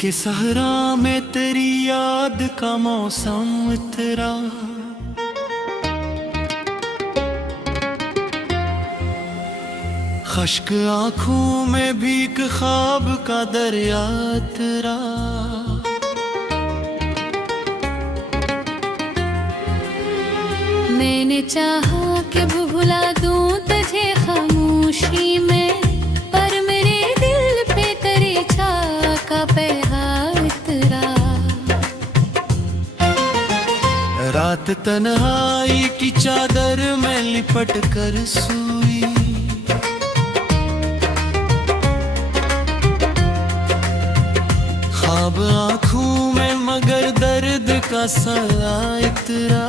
के सहरा में तेरी याद का मौसम तेरा, खश्क आँखों में भी एक ख्वाब का दरिया तेरा। मैंने चाहा कि भुला दूं तुझे खामोशी में, पर मेरे दिल पे तेरी छाया का पहरा तेरा। रात तन्हाई की चादर में लिपट कर सोई, ख्वाब आँखों में मगर दर्द का साया तेरा।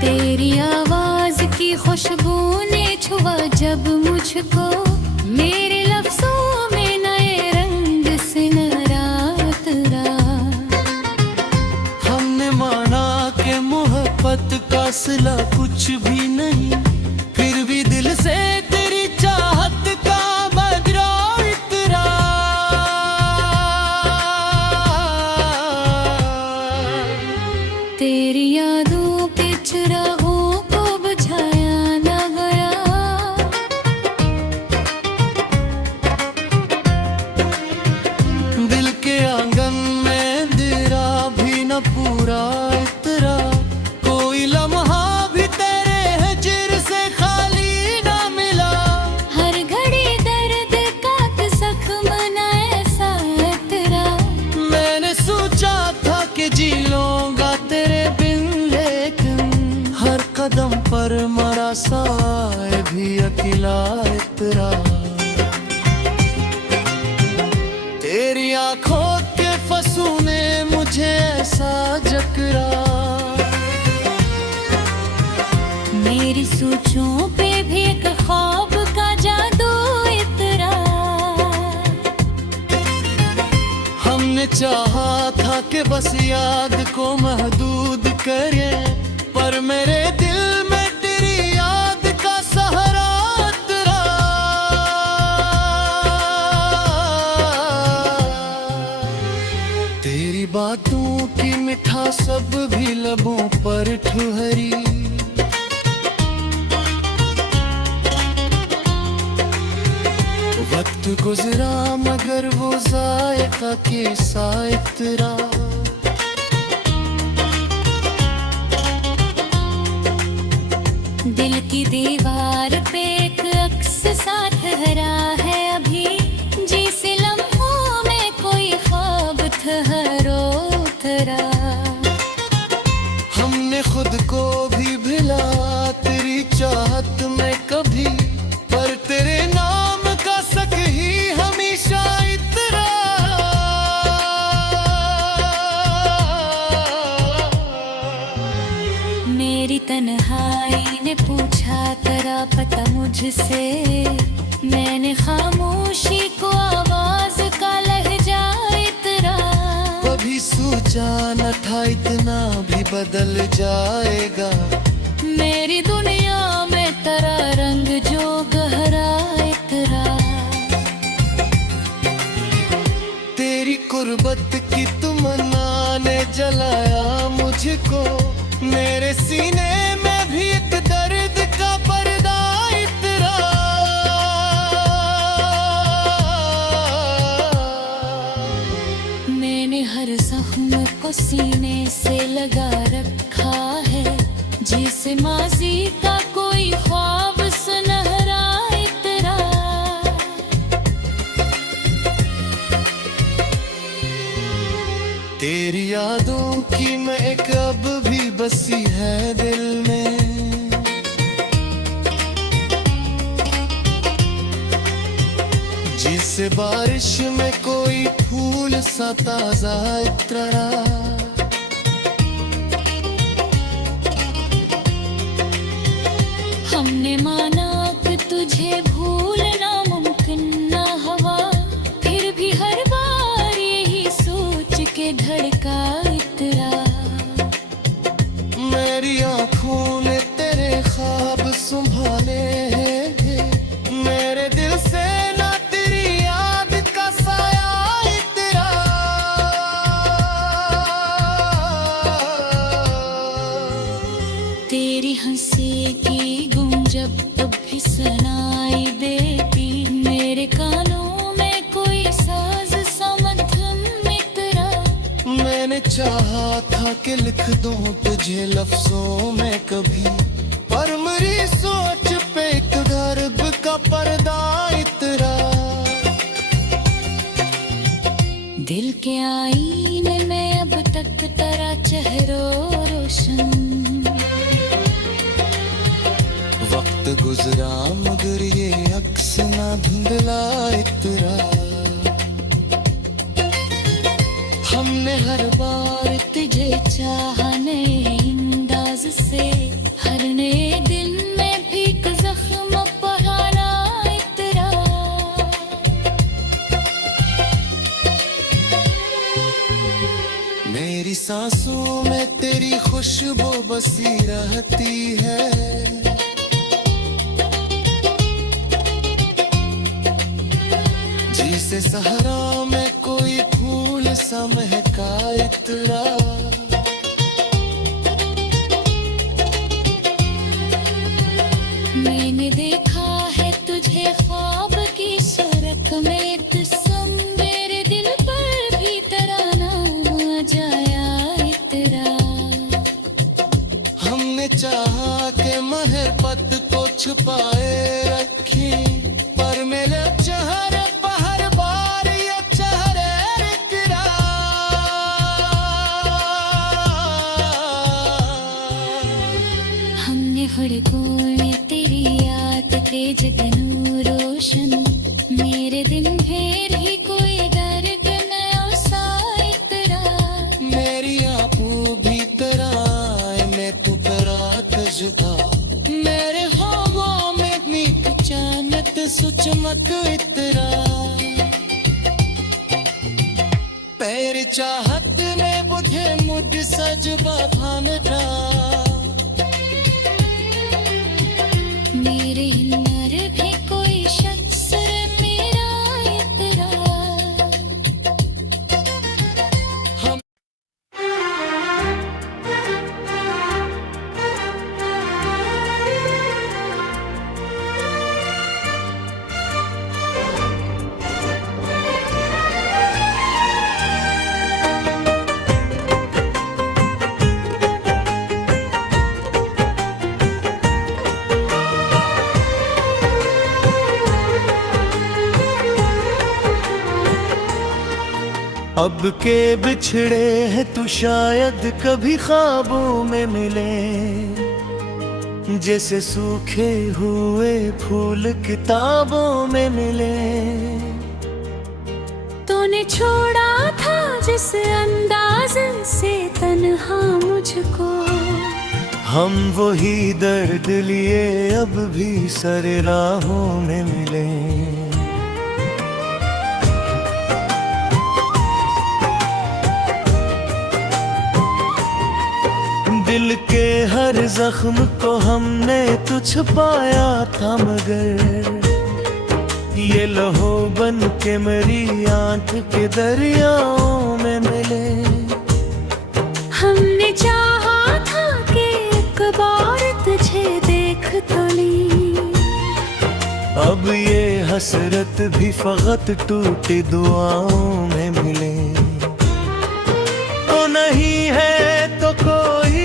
तेरी आवाज की खुशबू ने छुआ जब मुझको, मेरे लफ्जों में नए रंग से नरा तेरा। हमने माना कि मोहब्बत का सिला कुछ भी नहीं, फिर भी दिल से तेरी चाहत का बदरा इतरा। तेरी यादों के चिरागों को बुझाया न गया, दिल के आंगन में अंधेरा भी न पूरा इतरा। कोई लम्हा भी तेरे हिज्र से खाली न मिला, हर घड़ी दर्द का जख्म न ऐसा तेरा। मैंने सोचा था कि जी लूंगा तेरे बिन, लेकिन हर कदम पर मरा साए भी अकेला तेरा। तेरी आंखों के फंसू ने मुझे ऐसा जकरा, मेरी सोचों पे भी एक ख्वाब का जादू इतरा। हमने चाहा था कि बस याद को महदूद करे, पर मेरे दिल में तेरी याद का सहारा तेरा। तेरी बातों की मिठास सब भी लबों पर ठुहरी, वक्त गुजरा मगर वो जायका के साथ तेरा। दिल की दीवार पे एक अक्स सा ठहरा है अभी, जिसे लम्हों में कोई ख्वाब ठहरो तेरा। हमने खुद को भी भुला तेरी चाहत में कभी, पर तेरे नाम का सक ही हमेशा इतरा। मेरी तन्हाई ने पूछा तेरा पता मुझसे, मैंने खामोशी को आवाज का लहजा इतरा। कभी सोचा न था इतना भी बदल जाएगा, मेरी दुनिया में तेरा रंग जो गहरा इतरा। तेरी कुर्बत की तमन्ना ने जलाया मुझको, मेरे सीने में भी एक दर्द का पर्दा इतरा। मैंने हर जख्म को सीने से लगा रखा है, जिसे माजी का कोई ख्वाब सुनहरा इतरा। तेरी यादों की महक अब भी बसी है दिल में, जिसे बारिश में कोई फूल सा ताजा इतरा। हमने माना कि तुझे भूलना मुमकिन न हुआ, फिर भी हर बार यही सोच के धड़का इतरा। मेरी आँखों ने तेरे ख्वाब संभाले हैं, हमने चाहा था कि लिख दूं तुझे लफ्जों में कभी, पर मेरी सोच पे एक गर्भ का पर्दा इतरा। दिल के आईने में अब तक तेरा चेहरा रोशन, वक्त गुजरा मगर ये अक्स ना धुंधला इतरा। हमने हर बार तुझे चाहने अंदाज से, हर नए दिन में भी एक जख्म पहाना इतरा। मेरी सांसों में तेरी खुशबू बसी रहती है, जिसे सहरा में कोई फूल सा महका इतरा। मैंने देखा है तुझे ख्वाब की सूरत में, तस्म मेरे दिल पर भी तराना जाया इतरा। हमने चाहा कि महबत को छुपाए रखी, पर मेरे चेहरे पर हर बार ये चेहरे निकरा। हमने हड़कों तेरी याद के जगनू रोशन, मेरे दिन फिर ही कोई दर्द नया सा इतरा। मेरी आपू भी तेरा मैं तू करा तजुदा, मेरे हवा में मीठ चानत सुचमक इतरा। पैर चाहत में बुझे मुझ सजबा भानरा, मेरे हिन्नर भी कोई शख्स मेरा इतरा। अब के बिछड़े हैं तो शायद कभी ख्वाबों में मिले, जैसे सूखे हुए फूल किताबों में मिले। तूने छोड़ा था जिस अंदाज से तन्हा मुझको, हम वही दर्द लिए अब भी सर राहों में मिले। दिल के हर जख्म को हमने तो छुपाया था, मगर ये लहो बन के मेरी आंख के दरियाओं में मिले। हमने चाहा था कि एक बार तुझे देख तो ली, अब ये हसरत भी फकत टूटी दुआओं में मिले। तो नहीं है तो कोई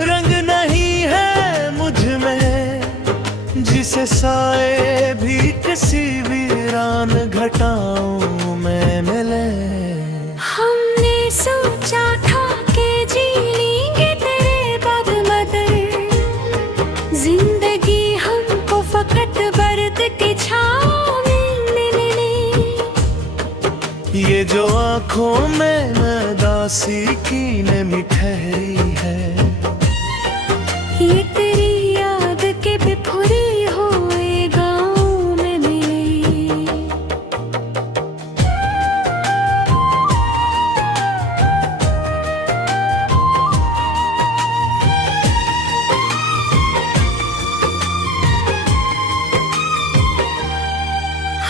रंग नहीं है मुझ में, जिसे साए भी किसी वीरान घटाओं में मिले। हमने सोचा था कि जी लेंगे तेरे बाद मदर, जिंदगी हमको फकत बर्द की छाँव में मिले। ये जो आँखों में नदासी की नमी ठहरी है, ये तेरी याद के बिखरे हुए गाँव में मिले।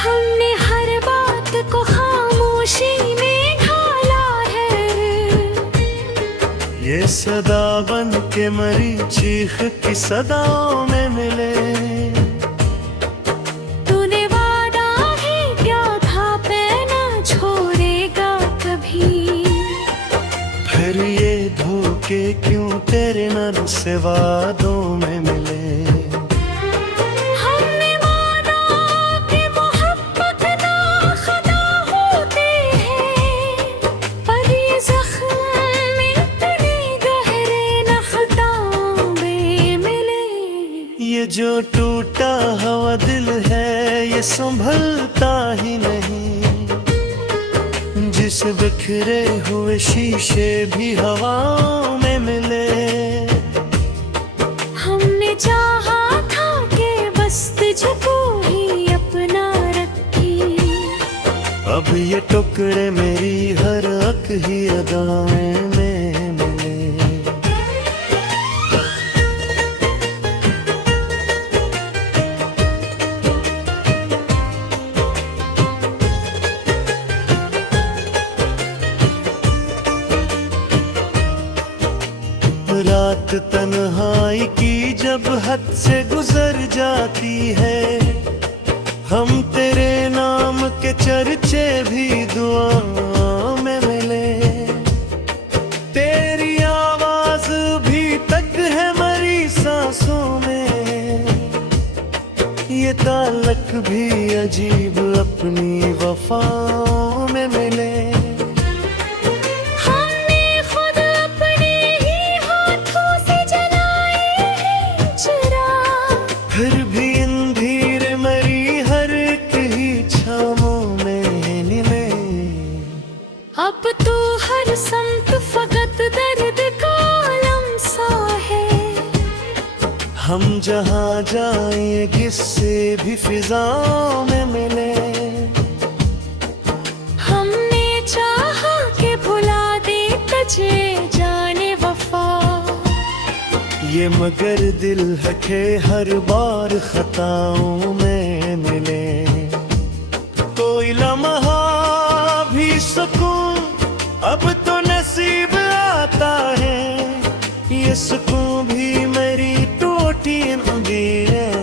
हमने हर बात को खामोशी में ढाला है, ये सदा बन के मरी चीख की सदाओं में मिले। तूने वादा ही क्या था पे ना छोड़ेगा कभी, फिर ये धोखे क्यों तेरे नर से वादों में मिले। हमने माना कि मोहब्बत ना खता होते हैं, पर ये जख्म इतने गहरे न खताओं में मिले। ये जो टूटा हुआ दिल है ये संभलता ही नहीं, जिस बिखरे हुए शीशे भी हवाओं में मिले। हमने चाहा था कि बस तुझको ही अपना रखी, अब ये टुकड़े मेरी हर अक ही अदाएं में मिले। रात तन्हाई की जब हद से गुजर जाती है, हम तेरे नाम के चर्चे भी दुआओं में मिले। तेरी आवाज भी तक है मरी सांसों में, ये ताल्लुक भी अजीब अपनी वफाओं में मिले। फिर भी इन धीर मरी हर एक ही छामों में मिले। अब तो हर संत फकत दर्द का लम्सा है, हम जहाँ जाएं किससे भी फिजाओं में मिले। हमने चाहा कि भुला दे तुझे जाने वफा, ये मगर दिल है कि हर बार खताओं में मिले। कोई लम्हा भी सुकून अब तो नसीब आता है, ये सुकून भी मेरी टूटी नज़ीरें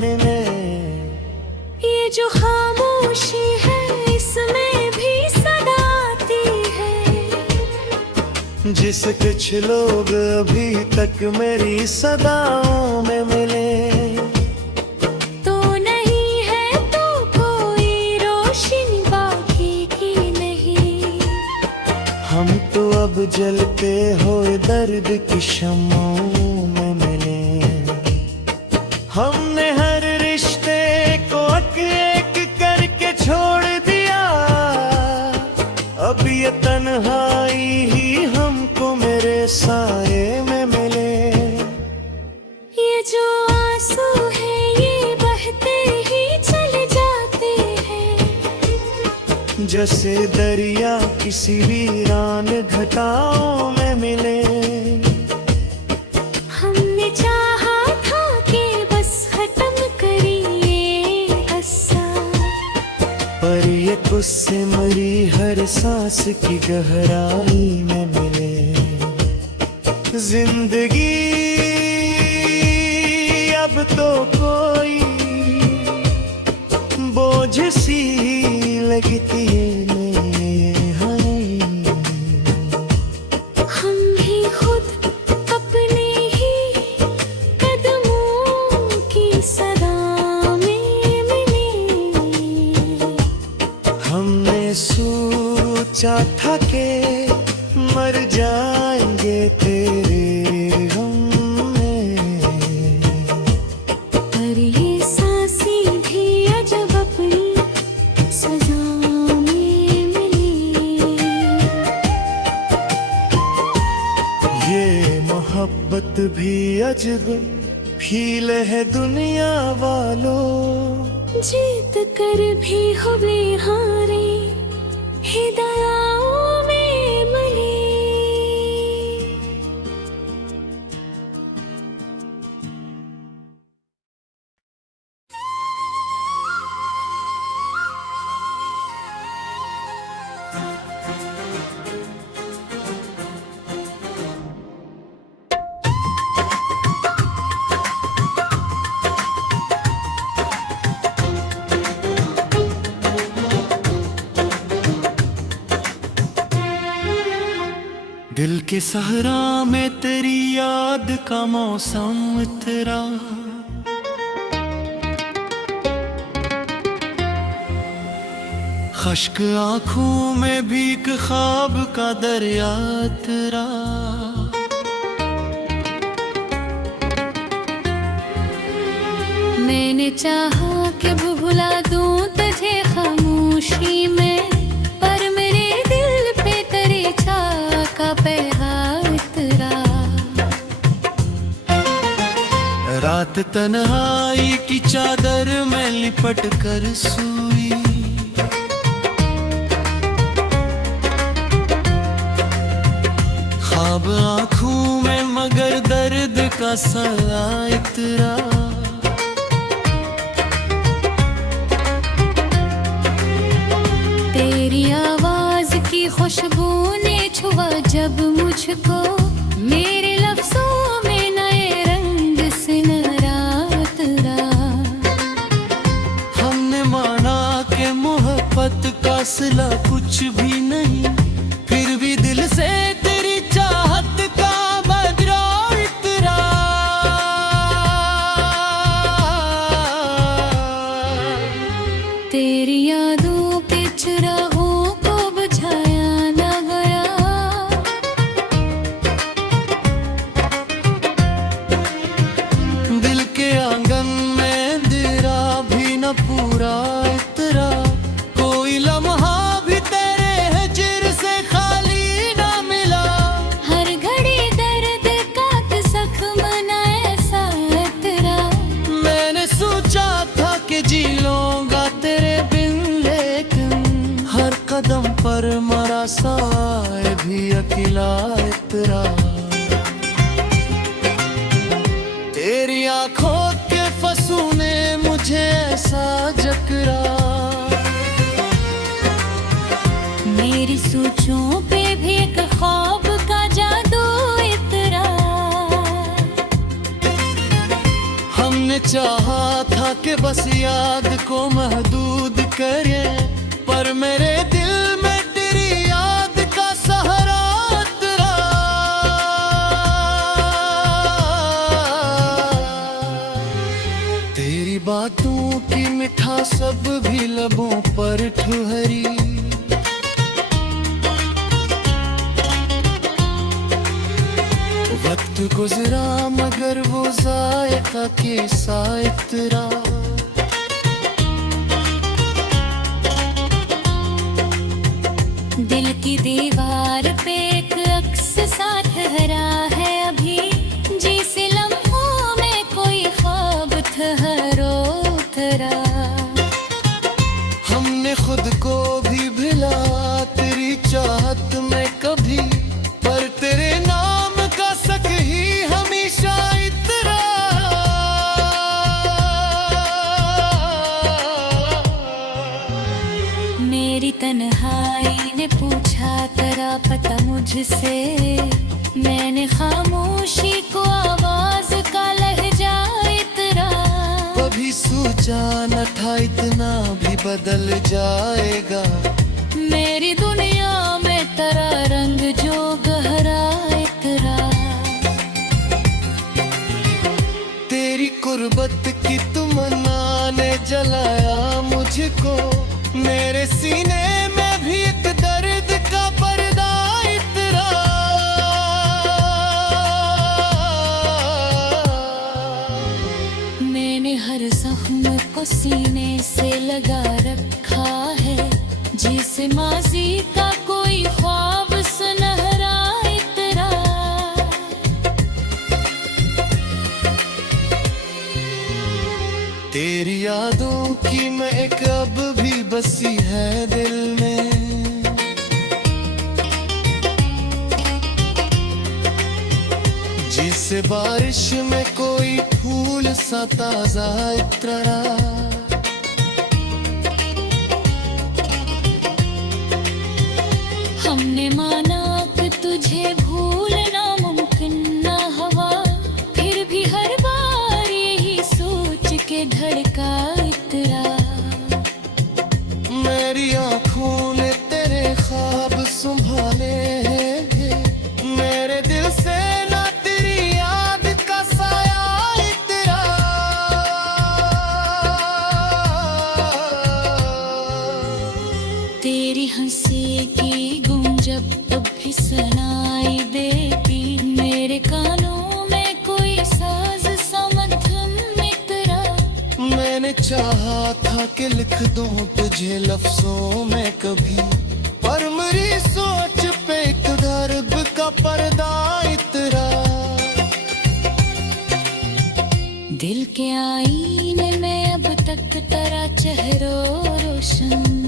मिले। ये जो खामोशी है इसमें भी सदा आती है, जिस कुछ लोग अभी तक मेरी सदाओं में मिले। तो नहीं है तो कोई रोशनी बाकी की नहीं, हम तो अब जलते हुए दर्द की शम्मों में मिले। हमने हर रिश्ते को एक करके छोड़ दिया, अब ये तन्हाई ही हमको मेरे साए में मिले। ये जो आंसू है ये बहते ही चले जाते हैं, जैसे दरिया किसी वीरान घटाओं में मिले। हमने चाहा था कि बस खत्म करिए हस्सा, पर ये गुस्से मरी हर सांस की गहराई में मिले। जिंदगी अब तो कोई बोझ सी लगती है। हम भी खुद अपने ही कदमों की सदा में मिले। हमने सोचा था कि मर जाएंगे तेरे गम में, पर ये सांसें भी अजब अपनी सजा में मिली। ये मोहब्बत भी अजब फील है दुनिया वालों, जीत कर भी हुए हारे हिदायाओं में मिले। दिल के सहरा में तेरी याद का मौसम तेरा, खश्क आंखों में भी एक ख्वाब का दरिया तेरा। मैंने चाहा कि भुला दूं तुझे खामोशी में, पर मेरे दिल पे तेरी चाह का पहरा उतरा। रात तन्हाई की चादर में लिपट कर सोई, ख्वाब आंखों में मगर दर्द का साया इतरा। तेरी आवाज की खुशबू ने छुआ जब मुझको, मेरे लफ्जों में नए रंग से नरा उतरा। हमने माना कि मोहब्बत का सिला कुछ भी नहीं, फिर भी दिल से तेरी चाहत का बदरा इतरा। तेरी यादों के चिरागों को बुझाया न गया, दिल के आंगन में अंधेरा भी न पूरा इतरा। कोई लम्हा भी तेरे हिज्र से खाली न मिला, हर घड़ी दर्द का जख्म न ऐसा इतरा। मैंने सोचा था कि जी लूंगा तेरे बिन, लेकिन हर कदम पर मरा साए भी अकेला इतरा। तेरी आंखों के फसूं ने मुझे ऐसा जकरा, मेरी सोचों पे भी एक ख्वाब का जादू इतरा। हमने चाहा था कि बस याद को महदूद करे, पर मेरे दिल में तेरी याद का सहारा उतरा। तेरी बातों की मिठास सब भी लबों पर ठुहरी, वक्त गुजरा मगर वो जायका के साइतरा। दिल की दीवार पे एक अक्स सा ठहरा है अभी, जिसे लम्हों में कोई ख्वाब ठहरो उतरा। हमने खुद को भी भुला तेरी चाहत में कभी, पर तेरे नाम का सक ही हमेशा इतरा। मेरी तन्हाई ने पूछा तेरा पता मुझसे, मैंने खामोशी को आवाज का लहजा इतरा। कभी सोचा न था इतना भी बदल जाएगा, मेरी दुनिया में तेरा रंग जो गहरा इतरा। तेरी कुर्बत की तमन्ना ने जलाया मुझको, मेरे सीने में भी एक दर्द का पर्दा इतरा। मैंने हर जख्म को सीने से लगा रखा है, जिसे माजी का कोई ख्वाब सुनहरा इतरा। तेरी यादों की मैं एक अब भी बसी है दिल में, जिसे बारिश में कोई फूल सा ताजा इतरा। हमने माना कि तुझे भूलना मुमकिन न हवा, फिर भी हर बार यही सोच के धड़का इतरा। मेरी आंखों ने तेरे ख्वाब संभाले हैं, सुनाई देती, मेरे कानों में कोई साज सा मध्यम इतरा। मैंने चाहा था कि लिख दूं तुझे लफ्जों में कभी, पर मेरी सोच पे एक दर्द का पर्दा इतरा। दिल के आईने में अब तक तेरा चेहरा रोशन।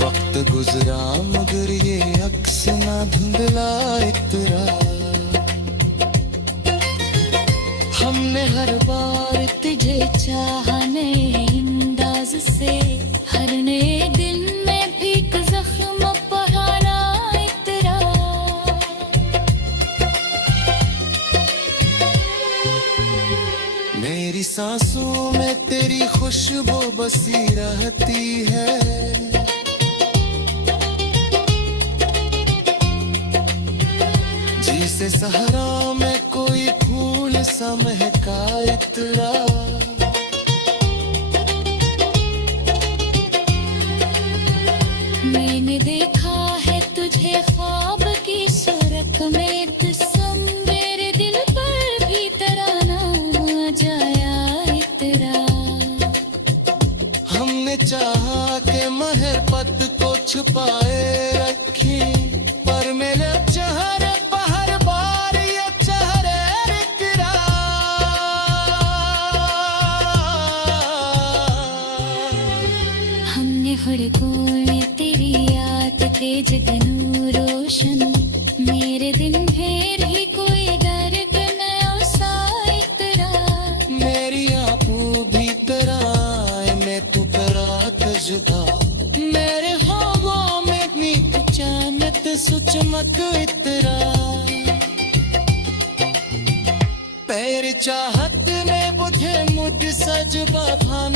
वक्त गुजरा मगर ये अक्स ना धुंधला इतरा। हमने हर बार तुझे चाहा नए अंदाज से, हर नए दिन में भी एक जख्म पहाना इतरा। मेरी सांसों में तेरी खुशबू बसी रहती है, जिसे सहरा में कोई फूल सा महका इतरा। मैंने देखा है तुझे ख्वाब की सूरत में, जिस्म मेरे दिल पर भी तराना जाया इतरा। हमने चाहा के महर पत को छुपाए रखी, पर मेरे चेहरे पर हर बार ये चेहरे निकरा। हमने हड़कों में तेरी याद के जगनू रोशन, मेरे दिन फिर ही कोई दर्द नया सा इतरा। मेरी आंखों भी तराए मैं तू करात जुदा, मेरे ख्वाबों में भी चानत सुचमक इतरा। पैर चाहत ने बुझे मुझ सजबा भान